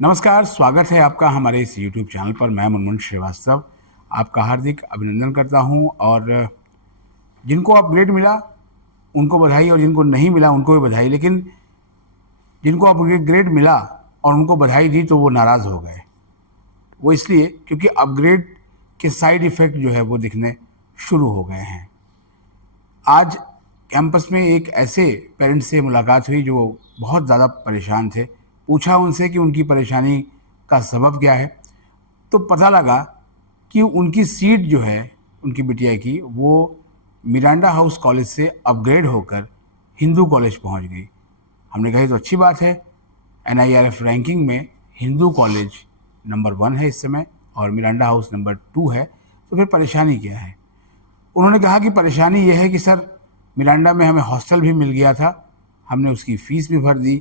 नमस्कार, स्वागत है आपका हमारे इस यूट्यूब चैनल पर। मैं मुनमुन श्रीवास्तव आपका हार्दिक अभिनंदन करता हूं और जिनको अपग्रेड मिला उनको बधाई और जिनको नहीं मिला उनको भी बधाई। लेकिन जिनको अपग्रेड मिला और उनको बधाई दी तो वो नाराज़ हो गए। वो इसलिए क्योंकि अपग्रेड के साइड इफ़ेक्ट जो है वो दिखने शुरू हो गए हैं। आज कैंपस में एक ऐसे पेरेंट्स से मुलाकात हुई जो बहुत ज़्यादा परेशान थे। पूछा उनसे कि उनकी परेशानी का सबब क्या है, तो पता लगा कि उनकी सीट जो है उनकी बिटिया की वो मिरांडा हाउस कॉलेज से अपग्रेड होकर हिंदू कॉलेज पहुंच गई। हमने कहा ये तो अच्छी बात है, NIRF रैंकिंग में हिंदू कॉलेज नंबर 1 है इस समय और मिरांडा हाउस नंबर 2 है, तो फिर परेशानी क्या है। उन्होंने कहा कि परेशानी यह है कि सर मिरांडा में हमें हॉस्टल भी मिल गया था, हमने उसकी फ़ीस भी भर दी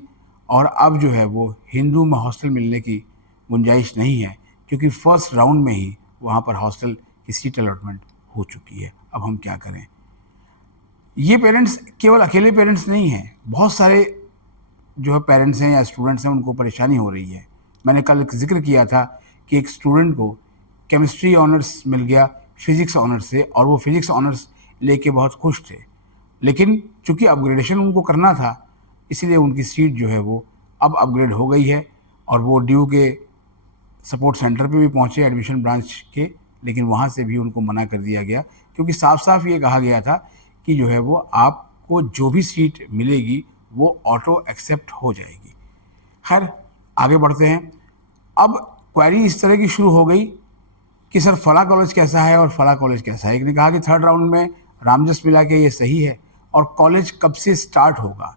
और अब जो है वो हिंदू में हॉस्टल मिलने की गुंजाइश नहीं है क्योंकि फर्स्ट राउंड में ही वहाँ पर हॉस्टल की सीट अलॉटमेंट हो चुकी है। अब हम क्या करें। ये पेरेंट्स केवल अकेले पेरेंट्स नहीं हैं, बहुत सारे जो है पेरेंट्स हैं या स्टूडेंट्स हैं उनको परेशानी हो रही है। मैंने कल जिक्र किया था कि एक स्टूडेंट को केमिस्ट्री ऑनर्स मिल गया फिज़िक्स ऑनर्स से और वो फिज़िक्स ऑनर्स लेके बहुत खुश थे, लेकिन चूंकि अपग्रेडेशन उनको करना था इसलिए उनकी सीट जो है वो अब अपग्रेड हो गई है और वो ड्यू के सपोर्ट सेंटर पे भी पहुंचे एडमिशन ब्रांच के, लेकिन वहाँ से भी उनको मना कर दिया गया क्योंकि साफ साफ ये कहा गया था कि जो है वो आपको जो भी सीट मिलेगी वो ऑटो एक्सेप्ट हो जाएगी। खैर आगे बढ़ते हैं। अब क्वेरी इस तरह की शुरू हो गई कि सर फला कॉलेज कैसा है और फला कॉलेज कैसा है। एक ने कहा कि थर्ड राउंड में रामजस मिला के ये सही है और कॉलेज कब से स्टार्ट होगा।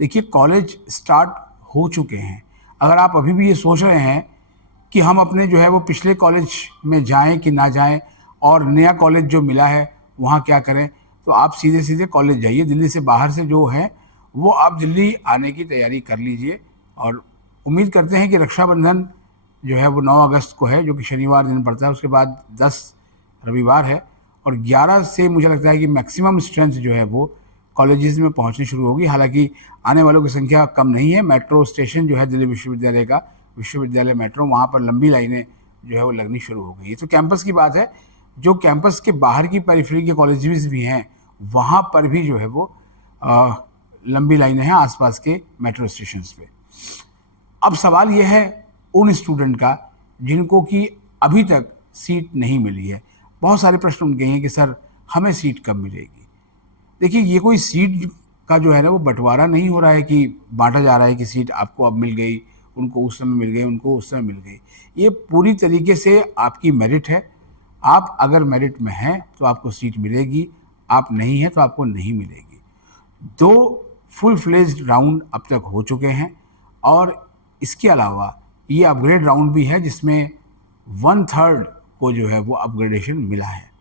देखिए कॉलेज स्टार्ट हो चुके हैं। अगर आप अभी भी ये सोच रहे हैं कि हम अपने जो है वो पिछले कॉलेज में जाएं कि ना जाएं और नया कॉलेज जो मिला है वहाँ क्या करें, तो आप सीधे सीधे कॉलेज जाइए। दिल्ली से बाहर से जो है वो आप दिल्ली आने की तैयारी कर लीजिए और उम्मीद करते हैं कि रक्षाबंधन जो है वो 9 अगस्त को है, जो कि शनिवार दिन पड़ता है। उसके बाद 10 रविवार है और 11 से मुझे लगता है कि मैक्सिमम स्ट्रेंथ जो है वो कॉलेजेस में पहुंचनी शुरू होगी। हालांकि आने वालों की संख्या कम नहीं है। मेट्रो स्टेशन जो है दिल्ली विश्वविद्यालय का, विश्वविद्यालय मेट्रो, वहाँ पर लंबी लाइनें जो है वो लगनी शुरू हो गई है। तो कैंपस की बात है। जो कैंपस के बाहर की पेरिफेरी के कॉलेजेस भी हैं वहाँ पर भी जो है वो लंबी लाइनें हैं आसपास के मेट्रो स्टेशन पे। अब सवाल यह है उन स्टूडेंट का जिनको कि अभी तक सीट नहीं मिली है। बहुत सारे प्रश्न उनके हैं कि सर हमें सीट कब मिलेगी। देखिए ये कोई सीट का जो है ना वो बंटवारा नहीं हो रहा है कि बांटा जा रहा है कि सीट आपको अब मिल गई, उनको उस समय मिल गई, उनको उस समय मिल गई। ये पूरी तरीके से आपकी मेरिट है। आप अगर मेरिट में हैं तो आपको सीट मिलेगी, आप नहीं हैं तो आपको नहीं मिलेगी। 2 फुल फ्लेज्ड राउंड अब तक हो चुके हैं और इसके अलावा ये अपग्रेड राउंड भी है जिसमें 1/3 को जो है वो अपग्रेडेशन मिला है।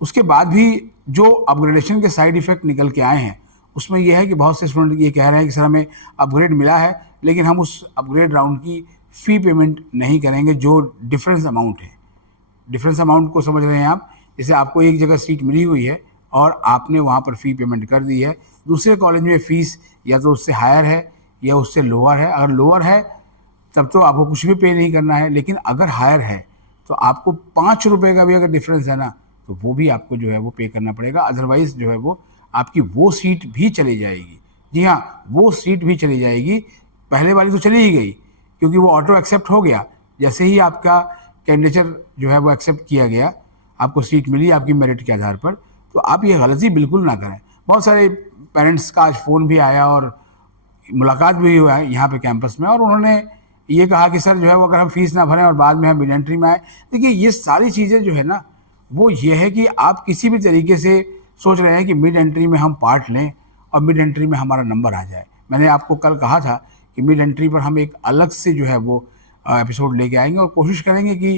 उसके बाद भी जो अपग्रेडेशन के साइड इफ़ेक्ट निकल के आए हैं उसमें यह है कि बहुत से स्टूडेंट ये कह रहे हैं कि सर हमें अपग्रेड मिला है लेकिन हम उस अपग्रेड राउंड की फ़ी पेमेंट नहीं करेंगे जो डिफरेंस अमाउंट है। डिफरेंस अमाउंट को समझ रहे हैं आप। जैसे आपको एक जगह सीट मिली हुई है और आपने वहाँ पर फ़ी पेमेंट कर दी है, दूसरे कॉलेज में फ़ीस या तो उससे हायर है या उससे लोअर है। अगर लोअर है तब तो आपको कुछ भी पे नहीं करना है, लेकिन अगर हायर है तो आपको 5 रुपये का भी अगर डिफरेंस है ना तो वो भी आपको जो है वो पे करना पड़ेगा। अदरवाइज़ जो है वो आपकी वो सीट भी चली जाएगी। जी हाँ, वो सीट भी चली जाएगी। पहले वाली तो चली ही गई क्योंकि वो ऑटो एक्सेप्ट हो गया। जैसे ही आपका कैंडिडेचर जो है वो एक्सेप्ट किया गया, आपको सीट मिली आपकी मेरिट के आधार पर, तो आप ये गलती बिल्कुल ना करें। बहुत सारे पेरेंट्स का आज फ़ोन भी आया और मुलाकात भी हुआ है यहाँ पे कैंपस में और उन्होंने ये कहा कि सर जो है वो अगर हम फीस ना भरें और बाद में हम मिड एंट्री में आए। देखिए ये सारी चीज़ें जो है ना वो ये है कि आप किसी भी तरीके से सोच रहे हैं कि मिड एंट्री में हम पार्ट लें और मिड एंट्री में हमारा नंबर आ जाए। मैंने आपको कल कहा था कि मिड एंट्री पर हम एक अलग से जो है वो एपिसोड लेके आएंगे और कोशिश करेंगे कि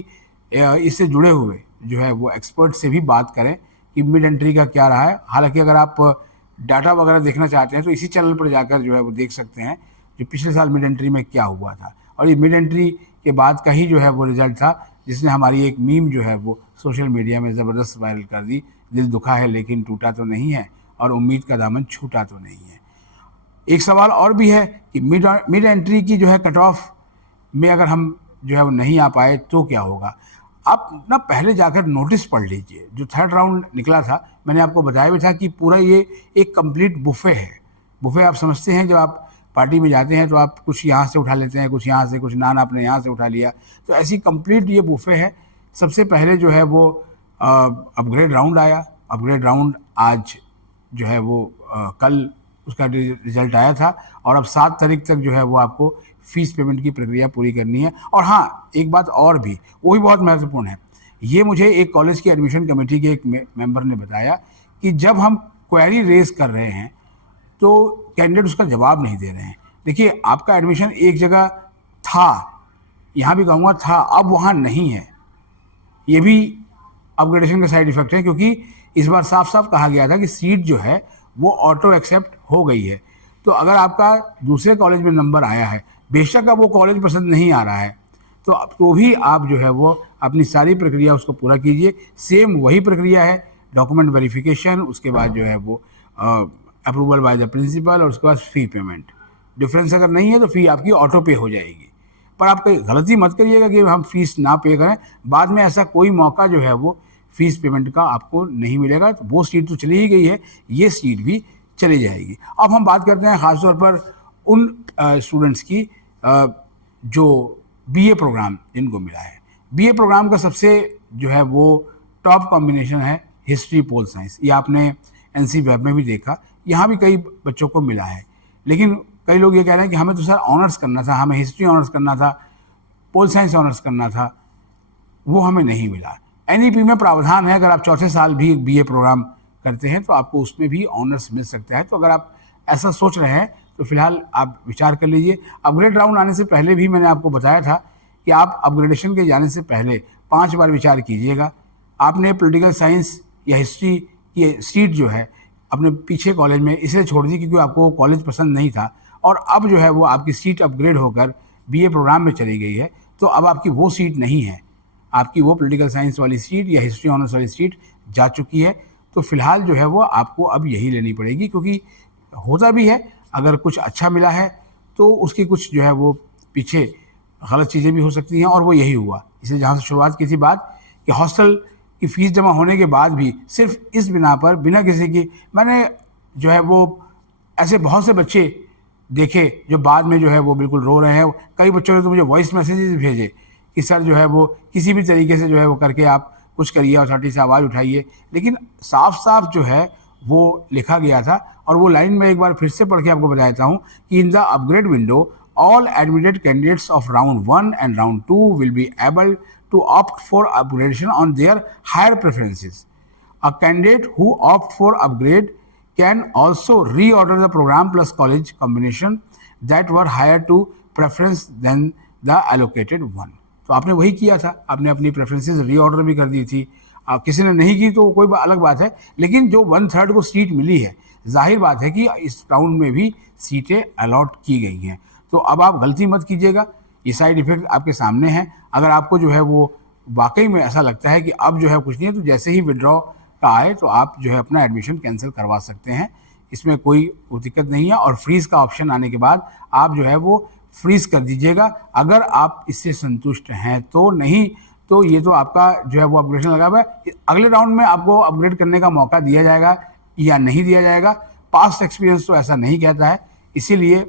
इससे जुड़े हुए जो है वो एक्सपर्ट से भी बात करें कि मिड एंट्री का क्या रहा है। हालांकि अगर आप डाटा वगैरह देखना चाहते हैं तो इसी चैनल पर जाकर जो है वो देख सकते हैं जो पिछले साल मिड एंट्री में क्या हुआ था और ये मिड एंट्री के बाद का ही जो है वो रिजल्ट था जिसने हमारी एक मीम जो है वो सोशल मीडिया में ज़बरदस्त वायरल कर दी। दिल दुखा है लेकिन टूटा तो नहीं है और उम्मीद का दामन छूटा तो नहीं है। एक सवाल और भी है कि मिड एंट्री की जो है कट ऑफ में अगर हम जो है वो नहीं आ पाए तो क्या होगा। आप ना पहले जाकर नोटिस पढ़ लीजिए, जो थर्ड राउंड निकला था मैंने आपको बताया भी था कि पूरा ये एक कंप्लीट बुफे है। बुफे आप समझते हैं, जब आप पार्टी में जाते हैं तो आप कुछ यहाँ से उठा लेते हैं, कुछ यहाँ से, कुछ नान आपने यहाँ से उठा लिया, तो ऐसी कंप्लीट ये बुफे है। सबसे पहले जो है वो अपग्रेड राउंड आया। अपग्रेड राउंड आज जो है वो कल उसका रिजल्ट आया था, और अब 7 तारीख तक जो है वो आपको फीस पेमेंट की प्रक्रिया पूरी करनी है। और हाँ, एक बात और भी, वो भी बहुत महत्वपूर्ण है। ये मुझे एक कॉलेज की एडमिशन कमेटी के एक मेंबर ने बताया कि जब हम क्वेरी रेज कर रहे हैं तो कैंडिडेट उसका जवाब नहीं दे रहे हैं। देखिए, आपका एडमिशन एक जगह था, यहाँ भी कहूँगा था, अब वहाँ नहीं है। ये भी अपग्रेडेशन का साइड इफेक्ट है, क्योंकि इस बार साफ साफ कहा गया था कि सीट जो है वो ऑटो एक्सेप्ट हो गई है। तो अगर आपका दूसरे कॉलेज में नंबर आया है, बेशक अब वो कॉलेज पसंद नहीं आ रहा है, तो भी आप जो है वो अपनी सारी प्रक्रिया उसको पूरा कीजिए। सेम वही प्रक्रिया है, डॉक्यूमेंट वेरिफिकेशन, उसके बाद जो है वो अप्रूवल बाय द प्रिंसिपल, और उसके बाद फ़ी पेमेंट। डिफरेंस अगर नहीं है तो फ़ी आपकी ऑटो पे हो जाएगी। पर आप कोई गलती मत करिएगा कि हम फीस ना पे करें, बाद में ऐसा कोई मौका जो है वो फीस पेमेंट का आपको नहीं मिलेगा। तो वो सीट तो चली ही गई है, ये सीट भी चली जाएगी। अब हम बात करते हैं ख़ासतौर पर उन स्टूडेंट्स की जो बीए प्रोग्राम इनको मिला है। बीए प्रोग्राम का सबसे जो है वो टॉप कॉम्बिनेशन है हिस्ट्री पोल साइंस। ये आपने एनसी वेब में भी देखा, यहाँ भी कई बच्चों को मिला है। लेकिन कई लोग ये कह रहे हैं कि हमें तो सर ऑनर्स करना था, हमें हिस्ट्री ऑनर्स करना था, पोल साइंस ऑनर्स करना था, वो हमें नहीं मिला। एनईपी में प्रावधान है, अगर आप चौथे साल भी बीए प्रोग्राम करते हैं तो आपको उसमें भी ऑनर्स मिल सकता है। तो अगर आप ऐसा सोच रहे हैं तो फिलहाल आप विचार कर लीजिए। अपग्रेड राउंड आने से पहले भी मैंने आपको बताया था कि आप अपग्रेडेशन के जाने से पहले 5 बार विचार कीजिएगा। आपने पॉलिटिकल साइंस या हिस्ट्री की सीट जो है अपने पीछे कॉलेज में इसलिए छोड़ दी क्योंकि आपको वो कॉलेज पसंद नहीं था, और अब जो है वो आपकी सीट अपग्रेड होकर बीए प्रोग्राम में चली गई है, तो अब आपकी वो सीट नहीं है, आपकी वो पॉलिटिकल साइंस वाली सीट या हिस्ट्री ऑनर्स वाली सीट जा चुकी है। तो फिलहाल जो है वो आपको अब यही लेनी पड़ेगी, क्योंकि होता भी है अगर कुछ अच्छा मिला है तो उसकी कुछ जो है वो पीछे गलत चीज़ें भी हो सकती हैं, और वो यही हुआ। इसे जहाँ से शुरुआत की थी बात कि हॉस्टल की फ़ीस जमा होने के बाद भी सिर्फ इस बिना पर, बिना किसी की, मैंने जो है वो ऐसे बहुत से बच्चे देखे जो बाद में जो है वो बिल्कुल रो रहे हैं। कई बच्चों ने तो मुझे वॉइस मैसेजेस भेजे कि सर जो है वो किसी भी तरीके से जो है वो करके आप कुछ करिए, अथॉरिटी से आवाज़ उठाइए। लेकिन साफ साफ जो है वो लिखा गया था, और वो लाइन में एक बार फिर से पढ़ के आपको बताता हूँ कि in the upgrade window all admitted candidates of round 1 and round 2 will be able to opt for upgradation on their higher preferences. A candidate who opt for upgrade can also reorder the program plus college combination that were higher to preference than the allocated one. तो आपने वही किया था, आपने अपनी preferences reorder भी कर दी थी। किसी ने नहीं की तो कोई अलग बात है, लेकिन जो 1/3 को सीट मिली है, जाहिर बात है कि इस राउंड में भी सीटें अलॉट की गई हैं। तो अब आप गलती मत कीजिएगा, ये साइड इफ़ेक्ट आपके सामने हैं। अगर आपको जो है वो वाकई में ऐसा लगता है कि अब जो है कुछ नहीं है, तो जैसे ही विड्रॉ का आए तो आप जो है अपना एडमिशन कैंसिल करवा सकते हैं, इसमें कोई दिक्कत नहीं है। और फ्रीज़ का ऑप्शन आने के बाद आप जो है वो फ्रीज़ कर दीजिएगा, अगर आप इससे संतुष्ट हैं तो। नहीं तो ये तो आपका जो है वो अपग्रेडेशन लगा हुआ है, अगले राउंड में आपको अपग्रेड करने का मौका दिया जाएगा या नहीं दिया जाएगा, पास्ट एक्सपीरियंस तो ऐसा नहीं कहता है। इसीलिए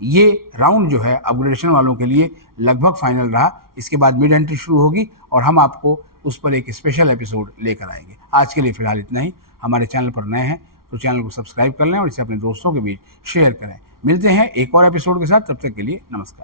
ये राउंड जो है अपग्रेडेशन वालों के लिए लगभग फाइनल रहा। इसके बाद मिड एंट्री शुरू होगी और हम आपको उस पर एक स्पेशल एपिसोड लेकर आएंगे। आज के लिए फ़िलहाल इतना ही। हमारे चैनल पर नए हैं तो चैनल को सब्सक्राइब कर लें और इसे अपने दोस्तों के बीच शेयर करें। मिलते हैं एक और एपिसोड के साथ, तब तक के लिए नमस्कार।